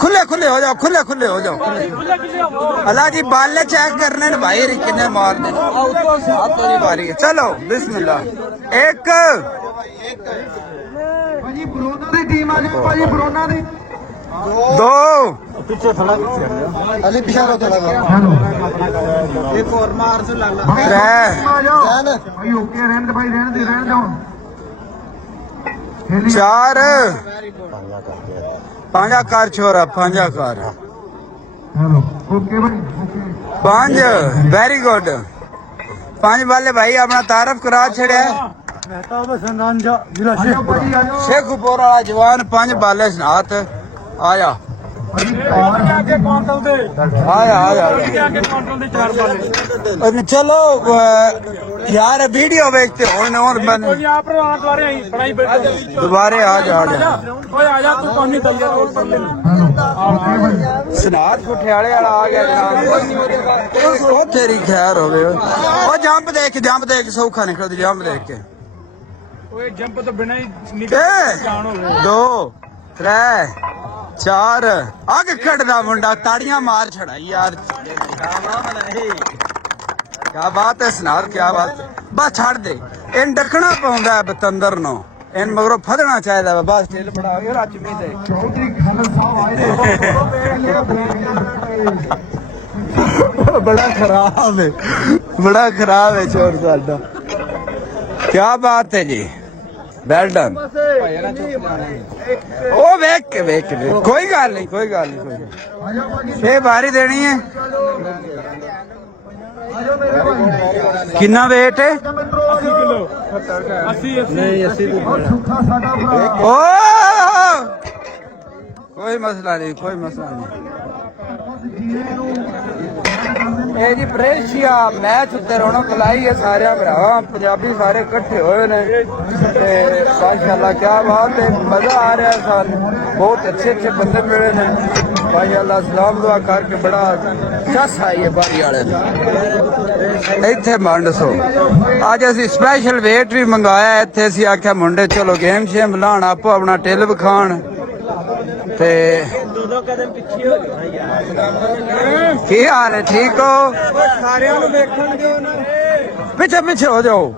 खुले खुले हो जाओ, खुले खुले हो जाओ। अल्लाह जी बाले चेक करने ने भाई किन्ने मार दे। बारी है, चलो बिस्मिल्लाह। एक दो पीछे थोड़ा अली पीछे थोड़ा एक और मार से लग भाई ओके रहने भाई रहने दो चार पांजा कार छोरा पांजा कार पांच वेरी गुड पांच वाले भाई अपना तारफ करा छड़े शेखपुर वाला जवान पांच बाले हाथ आया चलो यार वीडियो देखते हो दोबारे आ जा सनाद पटियाले वाला आ गया जनाब तेरी खैर हो गए जंप देख सौखा निकल जंप देख के जंप तो बिना ही दो त्रै चार आगे खड़दा मुंडा ताड़ियां मार छड़ा यार क्या बात है सनार क्या बात बस छड़ दे इन डकना पाउंदा है बतंदर नो इन मगरों फदना चाहिदा बस ढिल बड़ा हो गया रच भी दे बड़ा खराब है चोर साडा क्या बात है जी वेल डन ओ वेख के कोई गल नहीं छे बारी देनी है कितना वेट है 80 ओ कोई मसला नहीं ਇਹ ਜੀ ਬ੍ਰੇਸ਼ੀਆ ਮੈਚ ਉੱਤੇ ਰੌਣਕ ਲਾਈ ਹੈ ਸਾਰੇ ਭਰਾਵਾਂ ਪੰਜਾਬੀ ਸਾਰੇ ਇਕੱਠੇ ਹੋਏ ਨੇ ਤੇ ਮਾਸ਼ਾਅੱਲਾ ਕੀ ਬਾਤ ਹੈ ਮਜ਼ਾ ਆ ਰਿਹਾ ਸਾਨੂੰ ਬਹੁਤ ਅੱਛੇ ਬੰਦੇ ਮਿਲੇ ਨੇ ਮਾਸ਼ਾਅੱਲਾ ਸਲਾਮ ਦੁਆ ਕਰਕੇ ਬੜਾ ਚਸ ਆਈ ਹੈ ਬਾਰੀ ਵਾਲੇ ਇੱਥੇ ਮੰਡ ਸੋ ਅੱਜ ਅਸੀਂ ਸਪੈਸ਼ਲ ਵੇਟ ਵੀ ਮੰਗਾਇਆ ਇੱਥੇ ਅਸੀਂ ਆਖਿਆ ਮੁੰਡੇ ਚਲੋ ਗੇਮ ਸ਼ੇਮ ਲਾਣ ਆਪੋ ਆਪਣਾ ਟਿਲ ਵਿਖਾਣ ਤੇ ਕੀ ਹਾਲ ਹੈ ਠੀਕ ਹੋ ਸਾਰਿਆਂ ਨੂੰ ਵੇਖਣਗੇ ਪਿੱਛੇ ਹੋ ਜਾਓ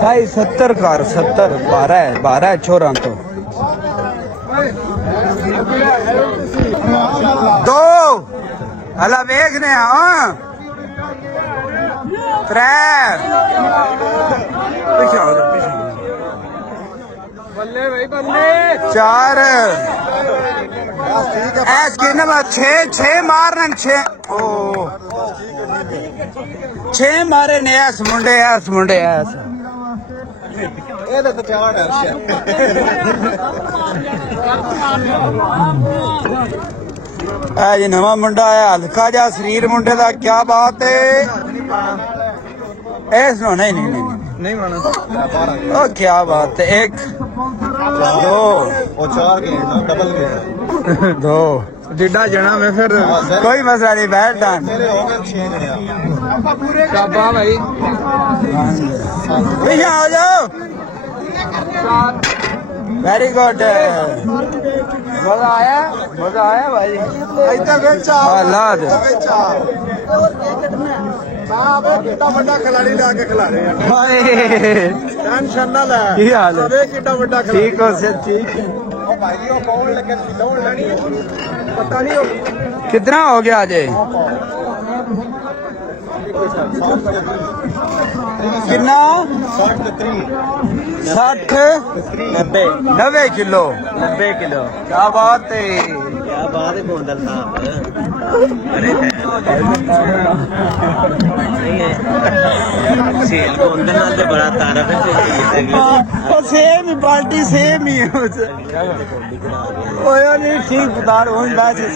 ਸਾਈ 70 ਕਰ 70 12 छोरा तो दो अला वेखने हाँ त्रै पिछे बल्ले भाई बल्ले चार ऐस के नंबर छे मारने छे मारे ने ऐस मुंडे ऐस जी नवा मुंडा है हल्का जा शरीर मुंडे का क्या बात है सुनो नहीं माना ओ क्या बात है एक दो दो जिड्डा जना में फिर कोई मसला नहीं बैठ डान भाई आ जाओ वेरी गुड मजा आया भाई खिलाड़ी ला के खिला रहे टेंशन ना ले ठीक हो ठीक है कितना हो गया अजय कितना 60 90 किलो क्या बात है गोंदल साहब सेल गोंदल नाल बड़ा तारफ है सेम ही पार्टी सेम ही ओए नहीं ठीक बता रहा हूं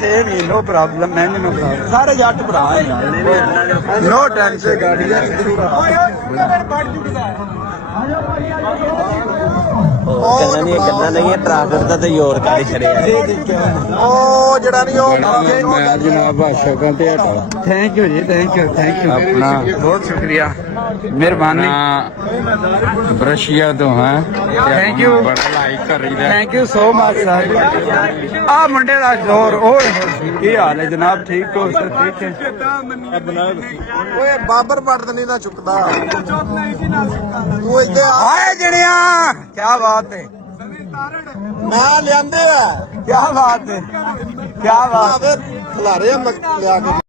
सेम ही नो प्रॉब्लम मैंने नो प्रॉब्लम सारे जट भरा नो टेंशन गाड़ी ਗੱਲਾਂ ਨਹੀਂ ਗੱਲਾਂ ਨਹੀਂ ਟ੍ਰੈਫਿਕ ਦਾ ਤੇ ਜ਼ੋਰ ਕਰ ਛੜਿਆ ਉਹ ਜਿਹੜਾ ਨਹੀਂ ਉਹ ਮੈਂ ਜਨਾਬ ਬਾਦਸ਼ਾਹਾਂ ਤੇ ਹਟਾ ਥੈਂਕ ਯੂ ਜੀ ਥੈਂਕ ਯੂ ਆਪਣਾ ਬਹੁਤ ਸ਼ੁਕਰੀਆ ਮਿਹਰਬਾਨੀ ਰਸ਼ੀਆ ਤੋਂ ਹੈ ਥੈਂਕ ਯੂ ਬੜਾ ਲਾਈਕ ਕਰ ਰਹੀ thank you so much sir ਆ ਮੁੰਡੇ ਦਾ ਜ਼ੋਰ ਓਏ ਕੀ ਹਾਲ ਹੈ ਜਨਾਬ ਠੀਕ ਹੋ ਸਰ ਠੀਕ ਹੈ ਓਏ ਬਾਬਰ ਪੜਦ ਨਹੀਂ ਨਾ ਚੁੱਕਦਾ ਤੂੰ ਇੱਥੇ ਆਏ ਜਣਿਆ ਕੀ ਬਾਤ ਹੈ ਮੈਂ ਲਿਆਂਦੇ ਆ ਕੀ ਬਾਤ ਹੈ ਕੀ ਬਾਤ ਖਲਾਰੇ ਲਿਆ ਕੇ